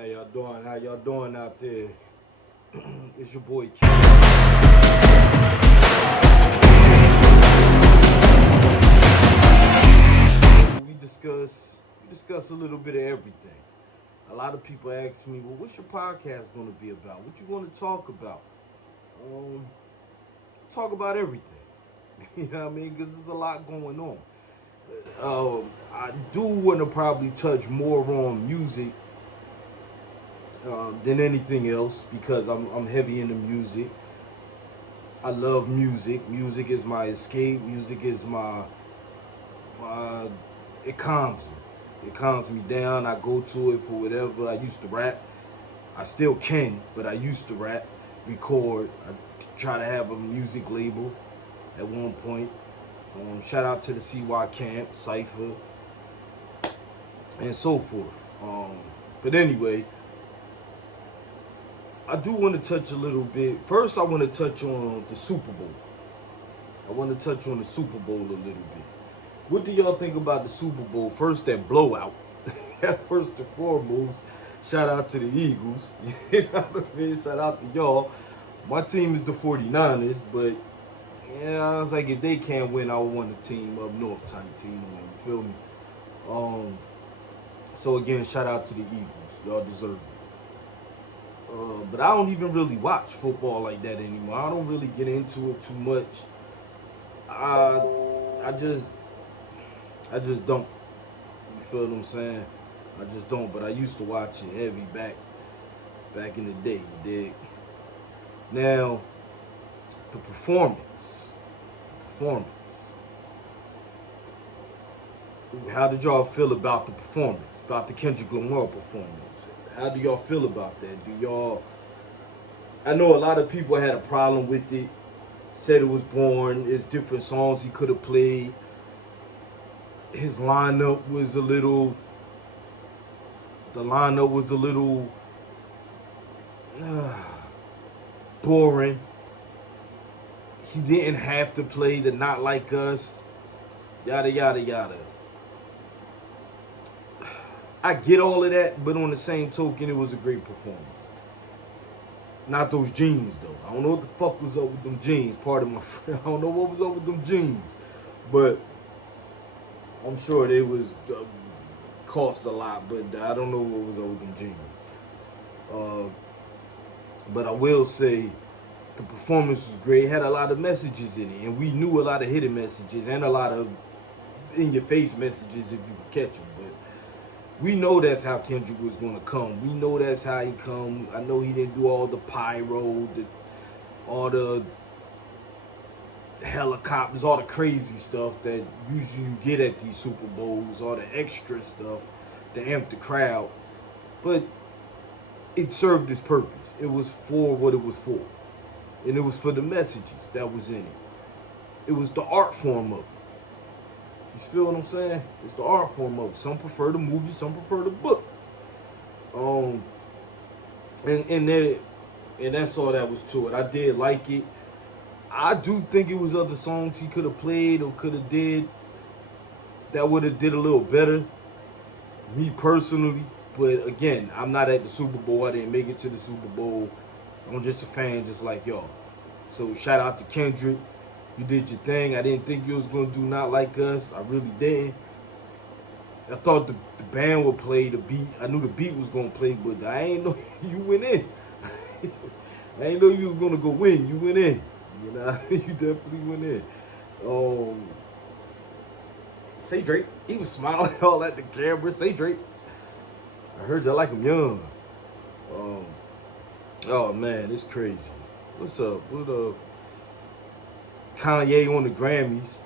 How y'all doing? How y'all doing out there? It's your boy Kayne. We discuss a little bit of everything. A lot of people ask me, well, what's your podcast going to be about? What you want to talk about? Um, talk about everything. You know what I mean? Because there's a lot going on. I do want to probably touch more on music than anything else because I'm heavy into music. I love music. Music is my escape. Music is my it calms me. It calms me down. I go to it for whatever. I used to rap. I still can, but I used to rap, record. I try to have a music label at one point. Shout out to the CY Camp, Cypher, and so forth. But anyway, I do want to touch a little bit. First, I want to touch on the Super Bowl. I want to touch on the Super Bowl a little bit. What do y'all think about the Super Bowl? First, that blowout. First and foremost, shout out to the Eagles. You know what I mean? Shout out to y'all. My team is the 49ers, but yeah, I was like, if they can't win, I would want a team up north type team. You feel me? So again, shout out to the Eagles. Y'all deserve it. But I don't even really watch football like that anymore. I don't really get into it too much. I just don't. You feel what I'm saying? I just don't. But I used to watch it heavy back in the day. You dig? Now, the performance. How did y'all feel about the performance? About the Kendrick Lamar performance? How do y'all feel about that? Do y'all? I know a lot of people had a problem with it. Said it was boring. There's different songs he could have played. His lineup was a little. The lineup was a little boring. He didn't have to play the Not Like Us. Yada yada yada. I get all of that, but on the same token, it was a great performance. Not those jeans, though. I don't know what the fuck was up with them jeans. Pardon my friend. I don't know what was up with them jeans. But I'm sure they was cost a lot, but I don't know what was up with them jeans. But I will say the performance was great. It had a lot of messages in it, and we knew a lot of hidden messages and a lot of in-your-face messages if you could catch them. But we know that's how Kendrick was going to come. We know that's how he come. I know he didn't do all the pyro, all the helicopters, all the crazy stuff that usually you get at these Super Bowls, all the extra stuff to amp the crowd. But it served its purpose. It was for what it was for. And it was for the messages that was in it. It was the art form of it. You feel what I'm saying? It's the art form of it. Some prefer the movie, some prefer the book. And that's all that was to it. I did like it. I do think it was other songs he could have played or could have did that would have did a little better. Me personally. But again, I'm not at the Super Bowl. I didn't make it to the Super Bowl. I'm just a fan just like y'all. So shout out to Kendrick. You did your thing. I didn't think you was going to do Not Like Us. I really didn't. I thought the band would play the beat. I knew the beat was going to play, but I ain't know you went in. I ain't know you was going to go win. You went in. You know, you definitely went in. Say Drake. He was smiling all at the camera. Say Drake. I heard y'all like him young. Oh man, it's crazy. What's up? What up? Kanye on the Grammys,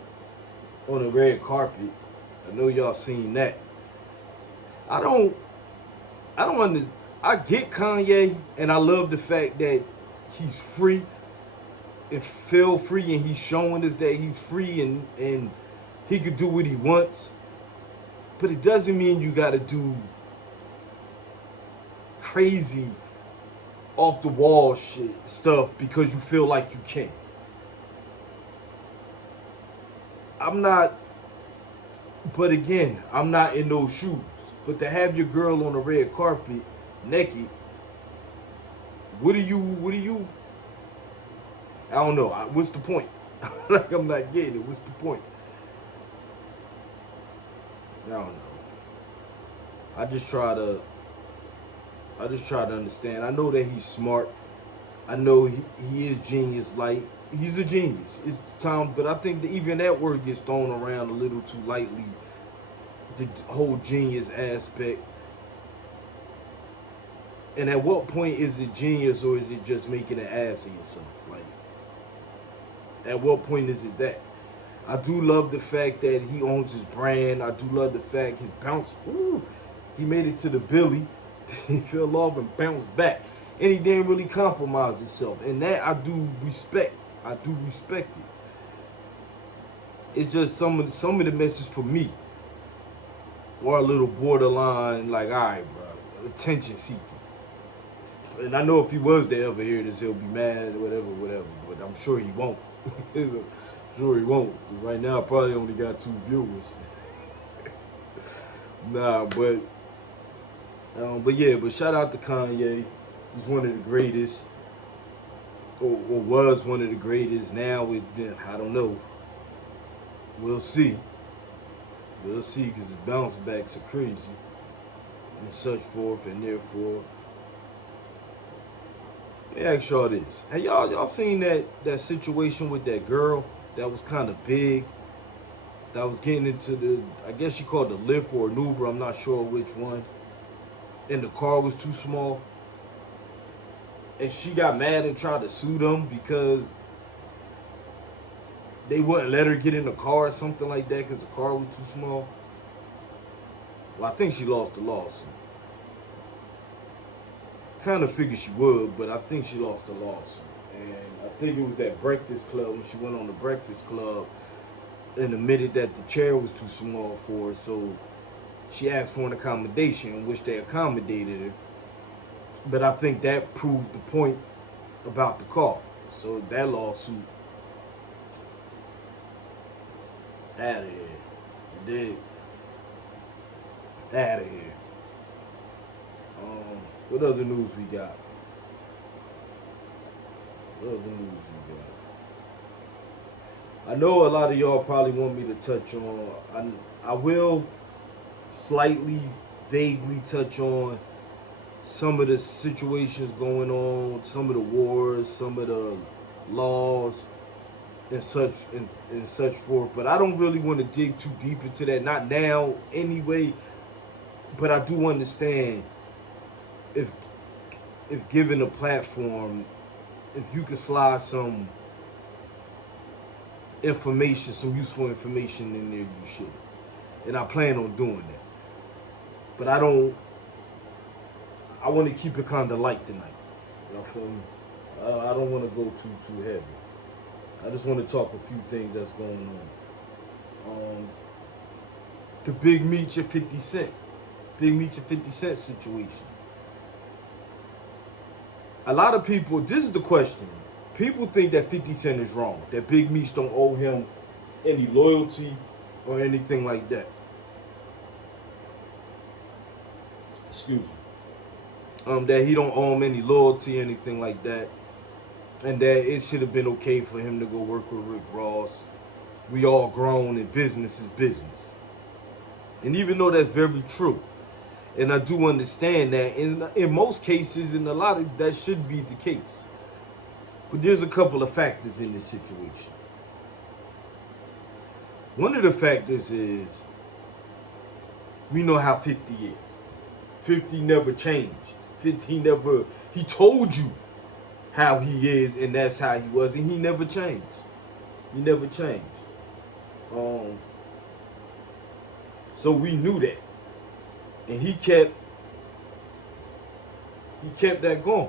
on the red carpet. I know y'all seen that. I get Kanye, and I love the fact that he's free and feel free, and he's showing us that he's free and he could do what he wants. But it doesn't mean you got to do crazy off the wall stuff because you feel like you can. But again, I'm not in those shoes. But to have your girl on the red carpet naked, what do you, I don't know. What's the point? Like, I'm not getting it. What's the point? I don't know. I just try to understand. I know that he's smart. I know he is genius. Like, he's a genius. It's time, but I think that even that word gets thrown around a little too lightly. The whole genius aspect. And at what point is it genius, or is it just making an ass of yourself? Like, at what point is it that? I do love the fact that he owns his brand. I do love the fact his bounce. Ooh, he made it to the Billy. He fell off and bounced back. And he didn't really compromise himself. And that I do respect. I do respect it. It's just some of the messages for me are a little borderline, like, all right, bro, attention seeking. And I know if he was to ever hear this, he'll be mad or whatever. But I'm sure he won't. I'm sure he won't. Right now, I probably only got 2 viewers. Nah, but yeah, but shout out to Kanye. He's one of the greatest, or was one of the greatest. Now, I don't know. We'll see. We'll see, because his bounce backs are crazy, and such forth, and therefore. Let me ask y'all this. Have y'all seen that situation with that girl that was kind of big, that was getting into the, I guess she called the Lyft or an Uber, I'm not sure which one, and the car was too small, and she got mad and tried to sue them because they wouldn't let her get in the car or something like that because the car was too small? Well, I think she lost the lawsuit. Kind of figured she would, but I think she lost the lawsuit. And I think it was that Breakfast Club, when she went on the Breakfast Club and admitted that the chair was too small for her, so she asked for an accommodation, which they accommodated her. But I think that proved the point about the car. So that lawsuit, out of here. It did. Out of here. What other news we got? I know a lot of y'all probably want me to touch on. I will slightly, vaguely touch on some of the situations going on, some of the wars, some of the laws, and such forth. But I don't really want to dig too deep into that. Not now, anyway. But I do understand, if given a platform, if you could slide some information, some useful information in there, you should. And I plan on doing that. But I want to keep it kind of light tonight. You feel me? I don't want to go too heavy. I just want to talk a few things that's going on. The Big Meech and 50 Cent. Big Meech and 50 Cent situation. A lot of people, this is the question. People think that 50 Cent is wrong. That Big Meech don't owe him any loyalty or anything like that. Excuse me. That he don't owe him any loyalty or anything like that. And that it should have been okay for him to go work with Rick Ross. We all grown and business is business. And even though that's very true, and I do understand that in most cases, and a lot of that should be the case. But there's a couple of factors in this situation. One of the factors is, we know how 50 is. 50 never changed. 50 never, he told you how he is, and that's how he was, and he never changed. He never changed. So we knew that. And he kept that going.